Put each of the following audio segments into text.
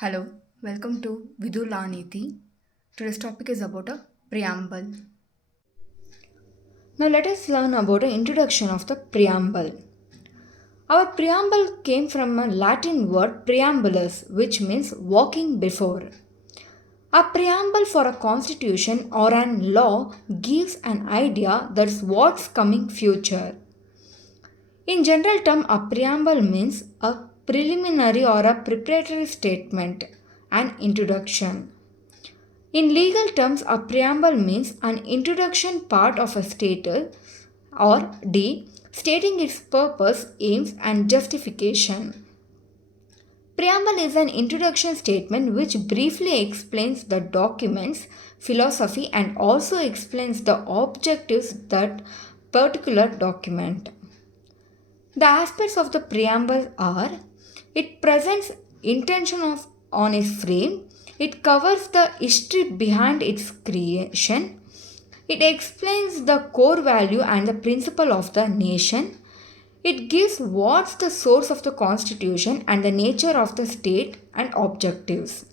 Hello, welcome to Vidulaniti. Today's topic is about a preamble. Now let us learn about an introduction of the preamble. Our preamble came from a Latin word preambulus, which means walking before. A preamble for a constitution or an law gives an idea that's what's coming future. In general term, a preamble means a preliminary or a preparatory statement, an introduction. In legal terms, a preamble means an introduction part of a status or D stating its purpose, aims, and justification. Preamble is an introduction statement which briefly explains the document's philosophy and also explains the objectives that particular document. The aspects of the preamble are it presents intention of on its frame, it covers the history behind its creation, it explains the core value and the principle of the nation, it gives what's the source of the constitution and the nature of the state and objectives.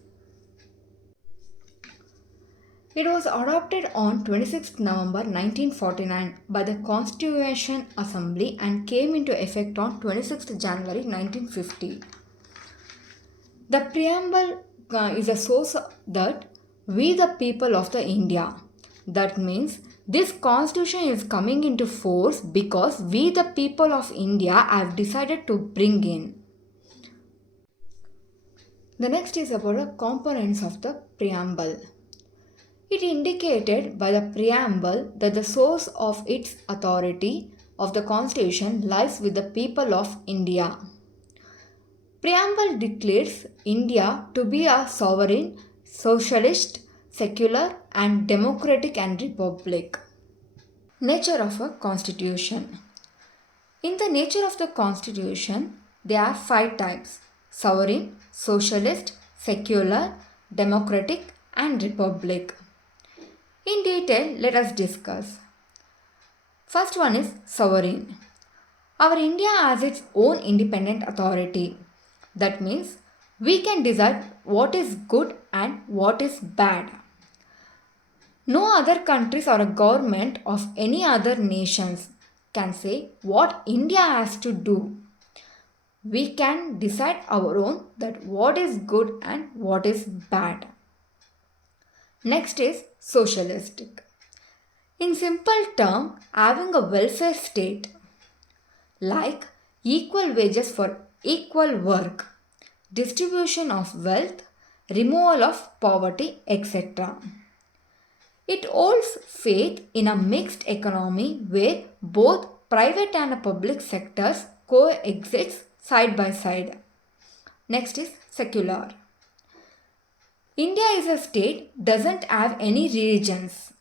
It was adopted on 26 November 1949 by the Constitution Assembly and came into effect on 26 January 1950. The preamble is a source that we the people of the India. That means this constitution is coming into force because we the people of India have decided to bring in. The next is about the components of the preamble. It indicated by the preamble that the source of its authority of the constitution lies with the people of India. Preamble declares India to be a sovereign, socialist, secular and democratic and republic. Nature of a constitution. In the nature of the constitution, there are 5 types: sovereign, socialist, secular, democratic and republic. In detail, let us discuss. First one is sovereign. Our India has its own independent authority. That means we can decide what is good and what is bad. No other countries or a government of any other nations can say what India has to do. We can decide our own that what is good and what is bad. Next is socialistic. In simple term, having a welfare state like equal wages for equal work, distribution of wealth, removal of poverty, etc. It holds faith in a mixed economy where both private and public sectors coexist side by side. Next is secular. India is a state doesn't have any religions,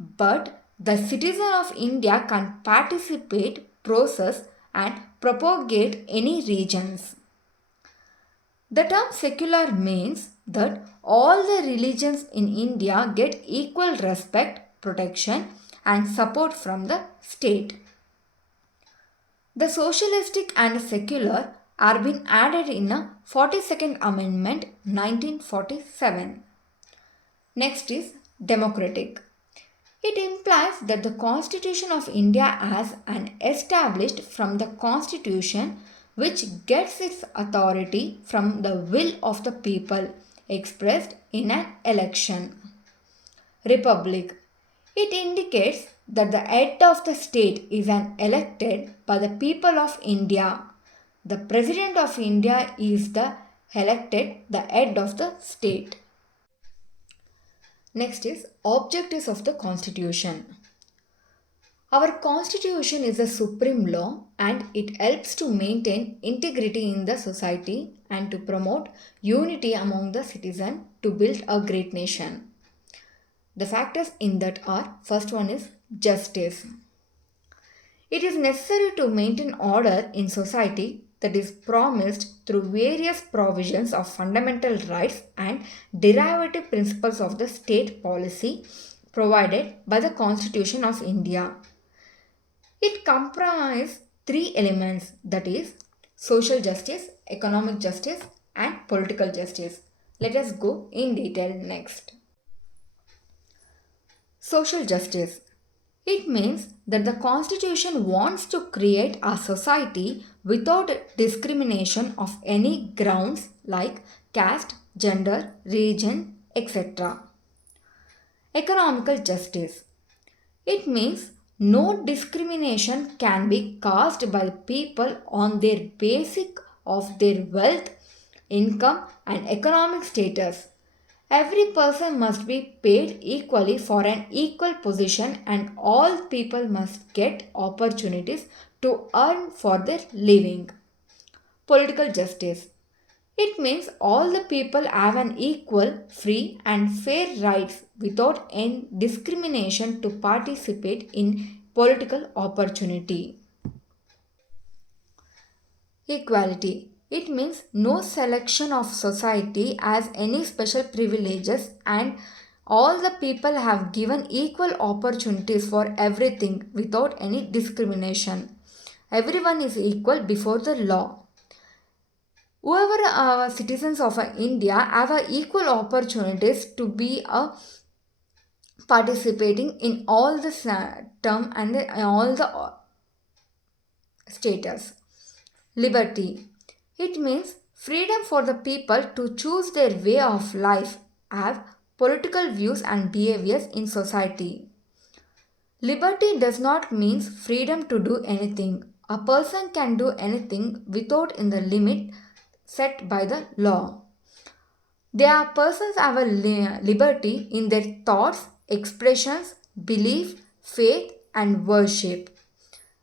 but the citizen of India can participate, process and propagate any religions. The term secular means that all the religions in India get equal respect, protection and support from the state. The socialistic and secular are being added in a 42nd Amendment 1947. Next is democratic. It implies that the Constitution of India has an established from the Constitution which gets its authority from the will of the people expressed in an election. Republic. It indicates that the head of the state is an elected by the people of India. The President of India is the head of the state. Next is objectives of the Constitution. Our Constitution is a supreme law and it helps to maintain integrity in the society and to promote unity among the citizens to build a great nation. The factors in that are, first one is justice. It is necessary to maintain order in society that is promised through various provisions of fundamental rights and derivative principles of the state policy provided by the Constitution of India. It comprises 3 elements, that is social justice, economic justice and political justice. Let us go in detail next. Social justice. It means that the Constitution wants to create a society without discrimination of any grounds like caste, gender, religion, etc. Economical justice. It means no discrimination can be caused by people on their basic of their wealth, income and economic status. Every person must be paid equally for an equal position and all people must get opportunities to earn for their living. Political justice. It means all the people have an equal, free and fair rights without any discrimination to participate in political opportunity. Equality. It means no selection of society has any special privileges and all the people have given equal opportunities for everything without any discrimination. Everyone is equal before the law. Whoever citizens of India have equal opportunities to be participating in all the term and all the status. Liberty. It means freedom for the people to choose their way of life, have political views and behaviors in society. Liberty does not mean freedom to do anything. A person can do anything without in the limit set by the law. Their persons have a liberty in their thoughts, expressions, belief, faith and worship.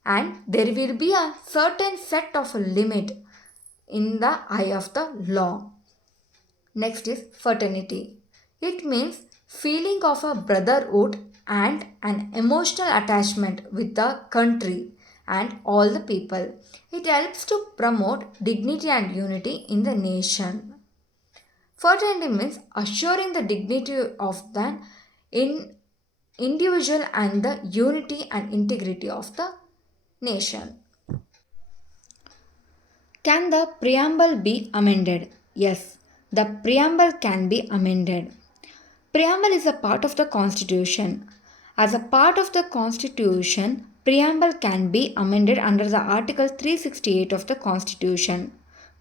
And there will be a certain set of a limit in the eye of the law. Next is fraternity. It means feeling of a brotherhood and an emotional attachment with the country and all the people. It helps to promote dignity and unity in the nation. Fraternity means assuring the dignity of the individual and the unity and integrity of the nation. Can the preamble be amended? Yes, the preamble can be amended. Preamble is a part of the Constitution. As a part of the Constitution, preamble can be amended under the Article 368 of the Constitution.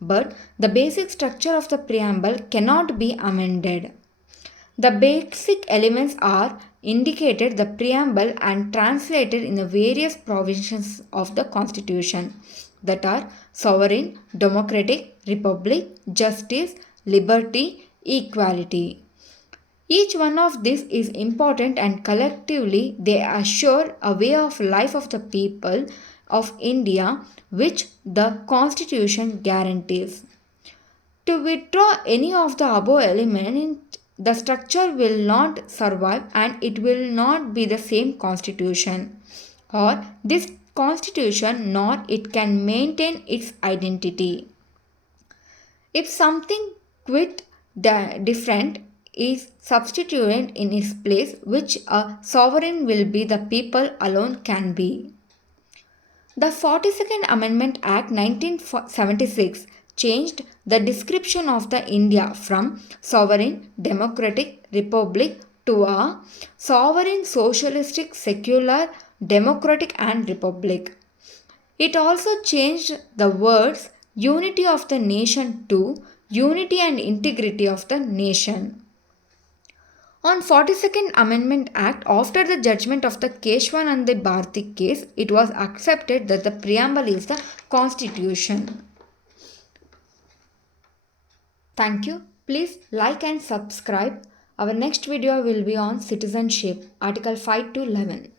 But the basic structure of the preamble cannot be amended. The basic elements are indicated the preamble and translated in the various provisions of the Constitution that are sovereign, democratic, republic, justice, liberty, equality. Each one of these is important and collectively they assure a way of life of the people of India which the Constitution guarantees. To withdraw any of the above element, the structure will not survive and it will not be the same constitution or this constitution nor it can maintain its identity. If something quite different is substituted in its place, which a sovereign will be the people alone can be. The 42nd Amendment Act 1976 changed the description of the India from sovereign democratic republic to a sovereign socialistic secular democratic and republic. It also changed the words unity of the nation to unity and integrity of the nation. On 42nd Amendment Act, after the judgment of the Keshwananda Bharti case, it was accepted that the preamble is the constitution. Thank you. Please like and subscribe. Our next video will be on citizenship, Article 5 to 11.